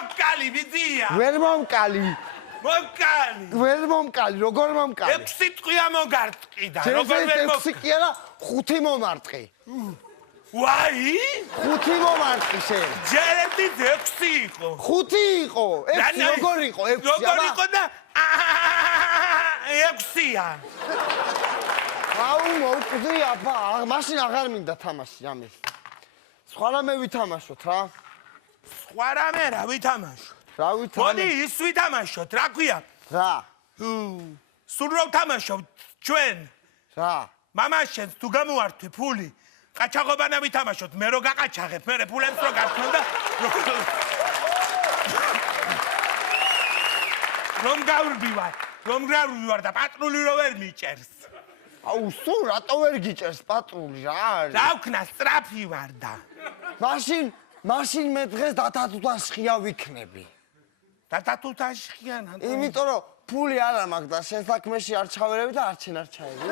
მომკალი ვიზია. ვერ მომკალი. მომკალი. ვერ მომკალი, როგორ მომკალი? 6 ტყვია მოგარტყიდა. როგორ ვერ მო 6 კი არა, 5 მომარტყი. ვაი? 5 მომარტყი შენ. ჯერეთი 6 იყო. 5 იყო. 6 როგორ იყო? 6 როგორ იყო და 6-ია. აუ მოვკვდი აბა, მაშინ აღარ მინდა თამაში ამის. სხვა რამე ვითამაშოთ რა. სხვა რამე რა ვითამაშოთ? რა მოდი ვითამაშოთ? ის ვითამაშოთ, რა ქვია? რა? სულ რა ვთამაშოთ ჩვენ? რა? მამას შენს თუ გამოართვე ფული, ყაჩაღობანა ვითამაშოთ, მე რო გაყაჩაღებ, მე ფულებს რო გართმევ და რომ გავრბივარ და პატრული რო ვერ მიჭერს. აუ სულ რატო ვერ გიჭერს პატრული რა არის? რა ვქნა, სწრაფი ვარ და. მაშინ მე დღეს დათათუთაშხია ვიქნები. დათათუთაშხიანა? იმიტომ რომ ფული არა მაქვს და შენ საქმეში არ ჩავერევი და არჩენ არ ჩაევი.